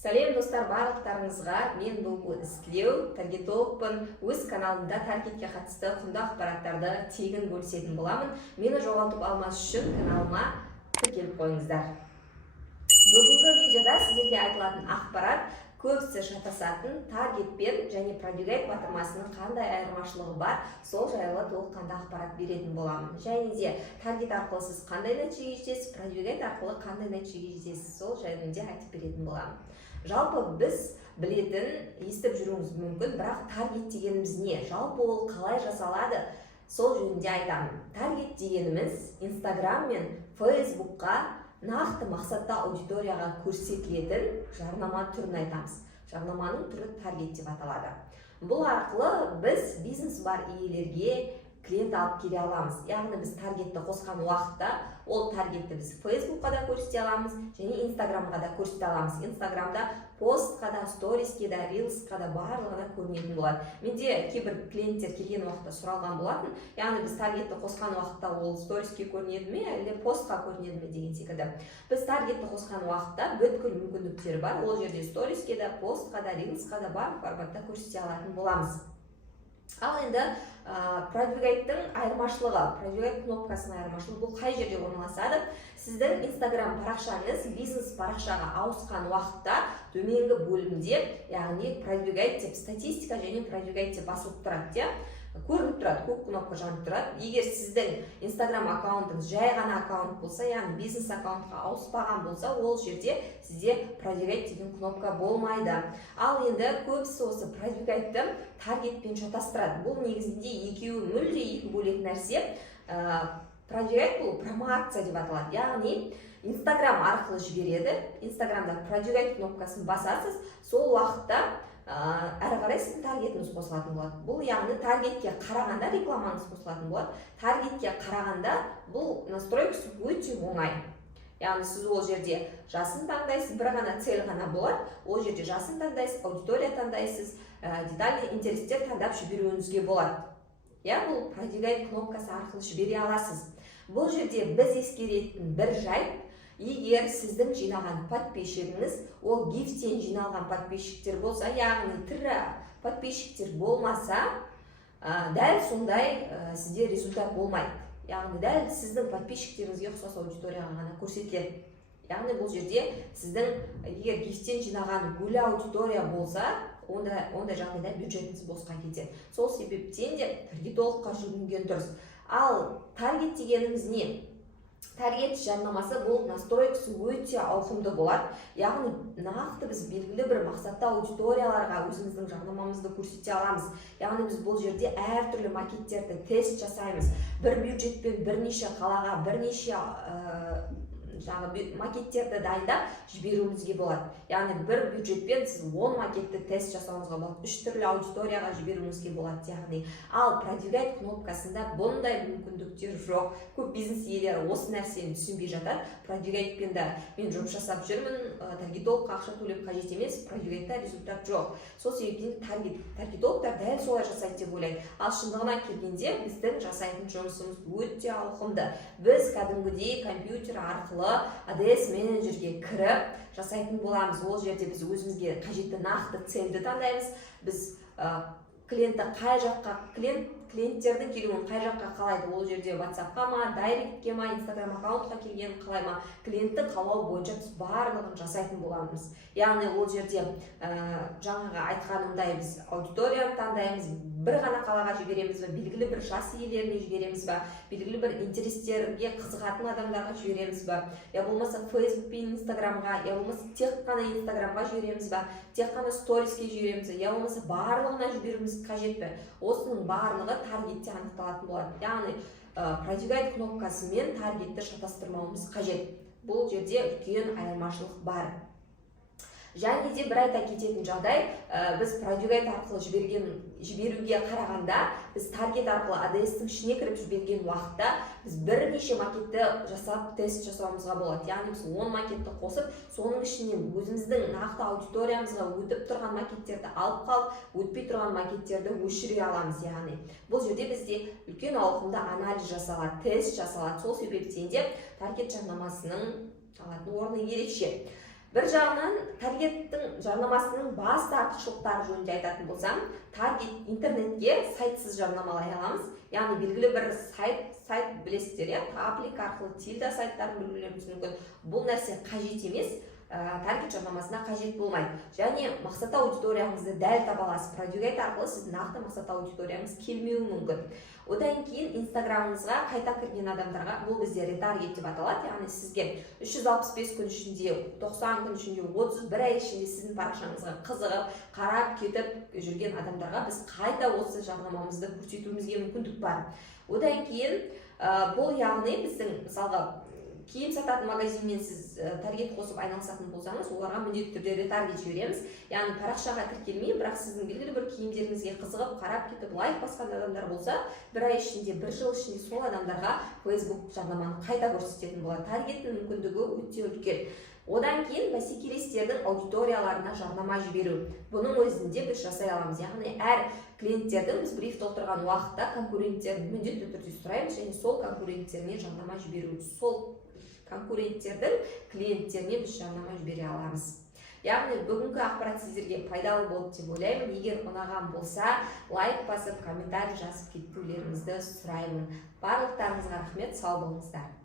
Сәлем достар, барлықтарыңызға. Мен бұл Ісілеу, таргетологпын. Өз каналымда таргетке қатысты құнды ақпараттарды тегін бөлісетін боламын. Мені жоғалтып алмас үшін каналыма тіркеліп қойыңыздар. Бүгінгі видеода сіздерге айтылатын ақпарат көбісі шатасатын таргетпен және продвигайт батырмасының қандай айырмашылығы бар, сол жайлы толыққанды ақпарат беретін боламын. Және де таргет арқылы сіз қандай нәтижеге жетесіз, продвигайт арқылы қандай нәтижеге жетесіз, сол жайлы де айтып беретін боламын. Жалпы біз білетін, естіп жүруіңіз мүмкін, бірақ таргет дегеніміз не? Жалпы ол қалай жасалады? Сол жөнінде айтамын. Таргет дегеніміз Инстаграм мен Фейсбукқа нақты мақсатта аудиторияға көрсетілетін жарнама түрін айтамыз. Жарнаманың түрі таргет деп аталады. Бұл арқылы біз бизнес бар иелерге клиент алып келе аламыз. Яғни біз таргетті қосқан уақытта ол таргетті біз Фейсбукқа да көрсете аламыз және Инстаграмға да көрсете аламыз. Инстаграмда постқа да, сториске да, рилсқа да барлығына көрінетін болады. Менде кейбір клиенттер келген уақытта сұралған болатын. Яғни біз таргетті қосқан уақытта ол сториске көрінеді ме, әлде постқа көрінеді ме деген секілді. Біз таргетті қосқан уақытта бүткіл мүмкіндіктері бар. Ол жерде сториске да, постқа да, рилсқа да барлық форматта көрсете алатын боламыз. Ал енді продвигайттың айырмашылығы, продвигайт кнопкасының айырмашылығы бұл қай жерде орналасады? Сіздің Инстаграм парақшаңыз бизнес парақшаға ауысқан уақытта төменгі бөлімде, яғни продвигайт деп статистика және продвигайт деп басылып тұрады, көрініп тұрады, көк кнопка жанып тұрады. Егер сіздің Инстаграм аккаунтыңыз жай ғана аккаунт болса, яғни бизнес аккаунтқа ауыспаған болса, ол жерде сізде продвигайт деген кнопка болмайды. Ал енді көбісі осы продвигайтты таргетпен шатастырады. Бұл негізінде екеуі мүлде екі бөлек нәрсе. Продвигайт бұл промоакция деп аталады. Яғни Инстаграм арқылы жібереді. Инстаграмда продвигайт кнопкасын басасыз, сол уақытта әрі қарай сіздің таргетіңіз қосылатын болады. Бұл яғни таргетке қарағанда рекламаңыз қосылатын болады. Таргетке қарағанда бұл настройкасы өте оңай. Яғни сіз ол жерде жасын таңдайсыз, бір ғана цель ғана болады. Ол жерде жасын таңдайсыз, аудитория таңдайсыз, детальный интерестер таңдап жіберуіңізге болады. Бұл продвигайт кнопкасы арқылы жібере аласыз. Бұл жерде біз ескеретін бір жайт, егер сіздің жинаған подписчигіңіз ол гифтен жиналған подписчиктер болса, яғни тірі подписчиктер болмаса, дәл сондай сізде результат болмайды. Яғни дәл сіздің подписчиктеріңізге ұқсас аудиторияға ғана көрсетіледі. Яғни бұл жерде сіздің егер гифтен жинаған гүл аудитория болса, ондай жағдайда бюджетіңіз босқа кетеді. Сол себептен де таргетологқа жүгінген дұрыс. Ал таргет дегеніміз не? Таргет жарнамасы бұл настройкасы өте ауқымды болады. Яғни нақты біз белгілі бір мақсатта аудиторияларға өзіміздің жарнамамызды көрсете аламыз. Яғни біз бұл жерде әртүрлі макеттерді тест жасаймыз. Бір бюджетпен бірнеше қалаға, бірнеше макеттерді дайындап жіберуімізге болады. Яғни бір бюджетпен сіз 10 макетті тест жасауыңызға болады, 3 түрлі аудиторияға жіберуіңізге болады. Яғни ал продвигайт кнопкасында бұндай мүмкіндіктер жоқ. Көп бизнес иелері осы нәрсені түсінбей жатады. Продвигайтпен де мен жұмыс жасап жүрмін, таргетологқа ақша төлеп қажет емес, продвигайтта результат жоқ. Сол себептен таргетологтар дәл солай жасайды деп ойлайды. Ал шындығына келгенде біздің жасайтын жұмысымыз өте ауқымды. Біз кәдімгідей компьютер арқылы ADS менеджерге кіріп жасайтын боламыз. Ол жерде біз өзімізге қажетті нақты цельді таңдаймыз. Біз клиентті қай жаққа, клиенттердің келуін қай жаққа қалайды, ол жерде WhatsAppқа ма, дайректке ма, Instagram аккаунтқа келген қалай ма, клиентті қалау бойынша біз барлығын жасайтын боламыз. Яғни ол жерде жаңағы айтқанымдай біз аудиторияны таңдаймыз, бір ғана қалаға жібереміз бе, белгілі бір жас иелеріне жібереміз бе, белгілі бір интерестерге қызығатын адамдарға жібереміз бе, я болмаса Facebook пен Instagramға, я болмаса тек қана Instagramға жібереміз бе, тек қана сториске жібереміз бе, я болмаса барлығына жіберуіміз қажет пе. Осының барлығы таргетте анықталатын болады. Яғни продвигайт кнопкасы мен таргетті шатастырмауымыз қажет. Бұл жерде үлкен айырмашылық бар. Және де бір айта кететін жағдай, біз продвигайт арқылы жіберуге қарағанда, біз таргет арқылы ADS-тің ішіне кіріп жіберген уақытта, біз бірнеше макетті жасап тест жасауымызға болады. Яғни біз 10 макетті қосып, соның ішінен өзіміздің нақты аудиториямызға өтіп тұрған макеттерді алып қалып, өтпей тұрған макеттерді өшіре аламыз. Яғни бұл жерде бізде үлкен ауқымды анализ жасалады, тест жасалады. Сол себептен де таргет жарнамасының алатын орны ерекше. бір жағынан таргеттің жарнамасының басты артықшылықтары жөнінде айтатын болсам, таргет интернетке сайтсыз жарнамалай аламыз. Яғни белгілі бір сайт білесіздер, таблик арқылы тильда сайттарын білуіміз мүмкін. Бұл нәрсе қажет емес, таргет жарнамасына қажет болмайды. Және мақсат аудиторияңызды дәл таба аласыз. Продюгейт арқылы сіздің нақты мақсат аудиторияңыз келмеуі мүмкін. Одан кейін инстаграмыңызға қайта кірген адамдарға, бұл бізде ретаргет деп аталады. Яғни сізге 365 күн ішінде, 90 күн ішінде, 31 ай ішінде сіздің парақшаңызға қызығып, қарап кетіп жүрген адамдарға біз қайта осы жарнамамызды көрсетуімізге мүмкіндік бар. Одан кейін бұл яғни біздің мысалға киім сататын магазинмен сіз таргет қосып айналысатын болсаңыз, оларға міндетті түрде ретаргет жібереміз. Яғни парақшаға тіркелмей, бірақ сіздің белгілі бір киімдеріңізге қызығып, қарап кетіп, лайк басқан адамдар болса, бір ай ішінде, бір жыл ішінде сол адамдарға Facebook жарнаманы қайта көрсететін болады. Таргеттің мүмкіндігі өте үлкен. Одан кейін бәсекелестердің аудиторияларына жарнама жіберу. Бұның өзінде біз жасай аламыз. Яғни әр клиенттердің біз бриф толтырған уақытта конкуренттерін міндетті түрде сұраймыз және сол конкуренттеріне жарнама жіберу. Сол конкуренттердің клиенттеріне біз жарнама жібере аламыз. Яғни бүгінгі ақпарат сіздерге пайдалы болды деп ойлаймын. Егер ұнаған болса, лайк басып, комментарий жазып кетулеріңізді сұраймын. Барлықтарыңызға рахмет, сау болыңыздар.